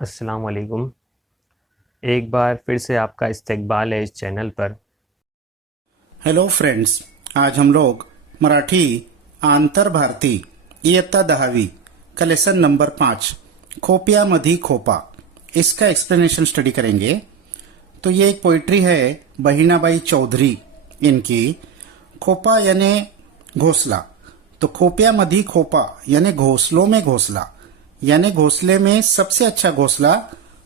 अस्सलाम वालेकुम। एक बार फिर से आपका इस्तकबाल है इस चैनल पर। Hello friends. आज हम लोग मराठी आंतर भारती इयत्ता 10वी का लेसन नंबर 5 खोपिया मधी खोपा इसका एक्सप्लेनेशन स्टडी करेंगे। तो ये एक पोइट्री है बहिनाबाई चौधरी इनकी। खोपा यानी घोंसला, तो खोपिया मधी खोपा यानी घोंसलों में घोंसला, यानी घोंसले में सबसे अच्छा घोंसला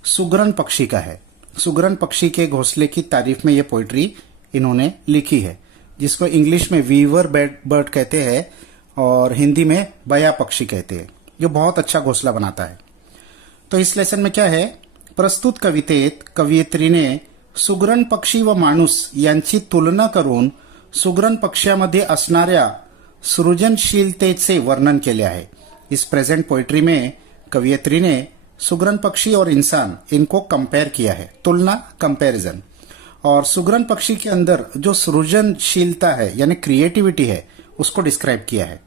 सुगरन पक्षी का है। सुगरन पक्षी के घोंसले की तारीफ में ये पोइट्री इन्होंने लिखी है, जिसको इंग्लिश में वीवर बर्ड कहते हैं और हिंदी में बया पक्षी कहते हैं, जो बहुत अच्छा घोंसला बनाता है। तो इस लेसन में क्या है, प्रस्तुत कवितेत कवयित्रीने सुगरण पक्षी व माणूस यांची तुलना करून सुगरण पक्ष्यामध्ये असणाऱ्या सृजनशीलतेचे वर्णन केले आहे। इस प्रेजेंट पोइट्री में कवयित्री ने सुगरण पक्षी और इंसान इनको कंपेयर किया है, तुलना कंपैरिजन। और सुगरण पक्षी के अंदर जो सृजनशीलता है यानी क्रिएटिविटी है उसको डिस्क्राइब किया है।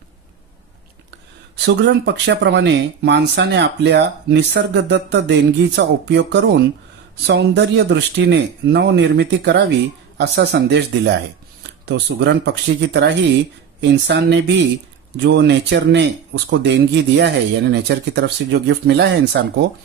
सुगरण पक्ष्याप्रमाणे माणसाने आपल्या निसर्गदत्त देणगीचा उपयोग करून सौंदर्य दृष्टीने नवनिर्मिती करावी असा संदेश दिला है। तो सुगरण पक्षी की तरह ही इंसान ने भी जो नेचर ने उसको देणगी दिया है, यानी नेचर की तरफ से जो गिफ्ट मिला है इंसान को,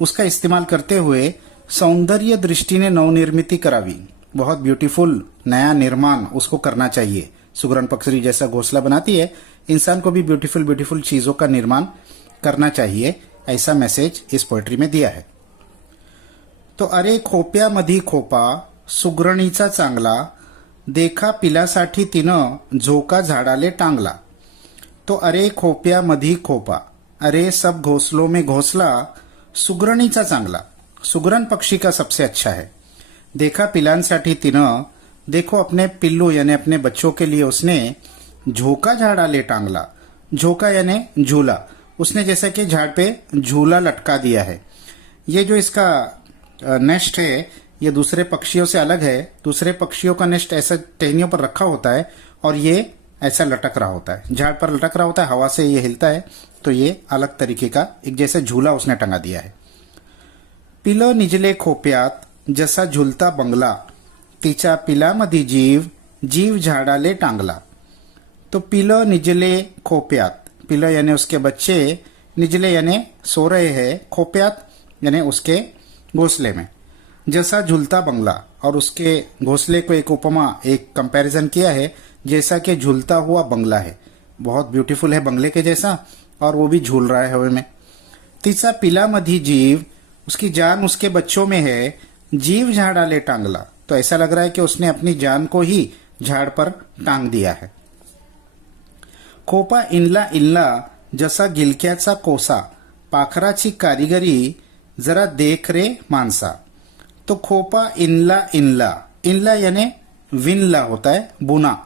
उसका इस्तेमाल करते हुए सौंदर्य दृष्टि ने नवनिर्मिति करावी, बहुत ब्यूटीफुल नया निर्माण उसको करना चाहिए। सुगरण पक्षी जैसा घोंसला बनाती है, इंसान को भी ब्यूटीफुल ब्यूटीफुल चीजों का निर्माण करना चाहिए, ऐसा मैसेज इस पोएट्री में दिया है। तो अरे खोप्यामधी खोपा सुगरणीचा चांगला, देखा पिलासाठी तिनं झोका झाडाले टांगला। तो अरे खोप्यामधी खोपा, अरे सब घोंसलों में घोंसला सुगरणीचा चांगला, सुगरण पक्षी का सबसे अच्छा है। देखा पिलांसाठी तिनं, देखो अपने पिल्लू यानी अपने बच्चों के लिए उसने झोका झाड़ाले टांगला। झोका यानी झूला, उसने जैसा कि झाड़ पे झूला लटका दिया है। ये जो इसका नेस्ट है ये दूसरे पक्षियों से अलग है। दूसरे पक्षियों का नेस्ट ऐसा टहनियों पर रखा होता है और ये ऐसा लटक रहा होता है, झाड़ पर लटक रहा होता है, हवा से ये हिलता है, तो ये अलग तरीके का एक जैसे झूला उसने टंगा दिया है। पिलं निजले खोप्यात जसा झुलता बंगला, तिच्या पिलामधी जीव जीव झाडाले टांगला। तो पिलं निजले खोप्यात, पिलं यानी उसके बच्चे, निजले यानी सो रहे हैं, खोप्यात यानी उसके घोंसले में, जैसा झूलता बंगला, और उसके घोंसले को एक उपमा एक कंपैरिजन किया है जैसा कि झूलता हुआ बंगला है, बहुत ब्यूटीफुल है बंगले के जैसा, और वो भी झूल रहा है हवा में। तिचा पिलामधी जीव, उसकी जान उसके बच्चों में है, जीव झाड़ाले टांगला, तो ऐसा लग रहा है कि उसने अपनी जान को ही झाड़ पर टांग दिया है। खोपा इनला इनला जसा गिलक्याचा कोसा, पाखराची कारिगरी जरा देख रे मानसा। तो खोपा इनला इनला, इनला यानी विनला होता है, बुना,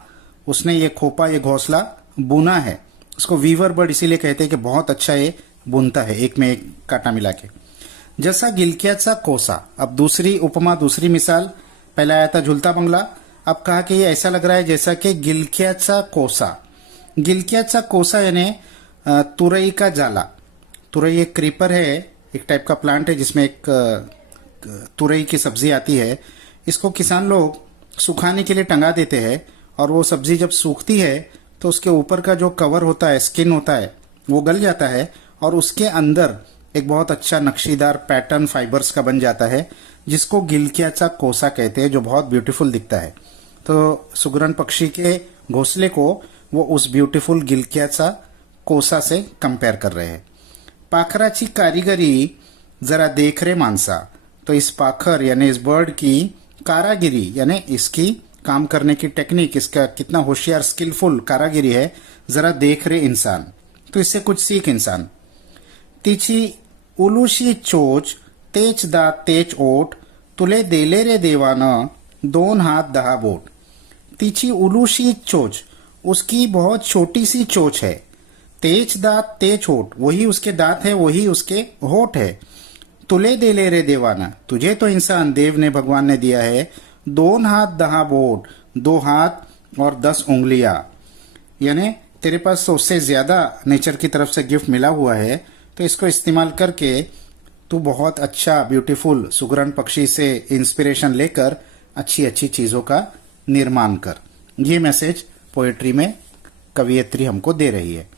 उसने ये खोपा ये घोंसला बुना है। उसको वीवर बर्ड इसीलिए कहते हैं कि बहुत अच्छा ये बुनता है, एक में एक कांटा मिला के। जैसा गिलकियाचा कोसा, अब दूसरी उपमा दूसरी मिसाल, पहला आया था झूलता बंगला, अब कहा कि ये ऐसा लग रहा है जैसा कि गिलकियाचा कोसा। गिलकियाचा कोसा यानी तुरई का जाला। तुरई एक क्रीपर है, एक टाइप का प्लांट है जिसमें एक तुरई की सब्जी आती है। इसको किसान लोग सुखाने के लिए टंगा देते हैं, और वो सब्जी जब सूखती है तो उसके ऊपर का जो कवर होता है, स्किन होता है, वो गल जाता है और उसके अंदर एक बहुत अच्छा नक्शीदार पैटर्न फाइबर्स का बन जाता है, जिसको गिलकियाचा कोसा कहते हैं, जो बहुत ब्यूटीफुल दिखता है। तो सुगरण पक्षी के घोंसले को वो उस ब्यूटीफुल गिलकियाचा कोसा से कंपेयर कर रहे हैं। पाखराची कारीगरी जरा देख रे मानसा, तो इस पाखर यानी इस बर्ड की कारागिरी यानी इसकी काम करने की टेक्निक, इसका कितना होशियार स्किलफुल कारागिरी है, जरा देख रे इंसान, तो इससे कुछ सीख इंसान। तिची उलूशी चोच तेच दात तेच ओठ, तुले देले रे देवानं 2 हात 10 बोट। तिची उलूशी चोच, उसकी बहुत छोटी सी चोच है, तेज दात तेज होठ, वही उसके दांत है, वही उसके होठ है। तुले देले रे देवाना, तुझे तो इंसान देव ने भगवान ने दिया है, 2 हात 10 बोट, 2 हाथ और 10 उंगलियां, यानी तेरे पास तो उससे ज्यादा नेचर की तरफ से गिफ्ट मिला हुआ है, तो इसको इस्तेमाल करके तू बहुत अच्छा ब्यूटीफुल सुगरण पक्षी से इंस्पिरेशन लेकर अच्छी अच्छी चीजों का निर्माण कर। ये मैसेज पोएट्री में कवियत्री हमको दे रही है।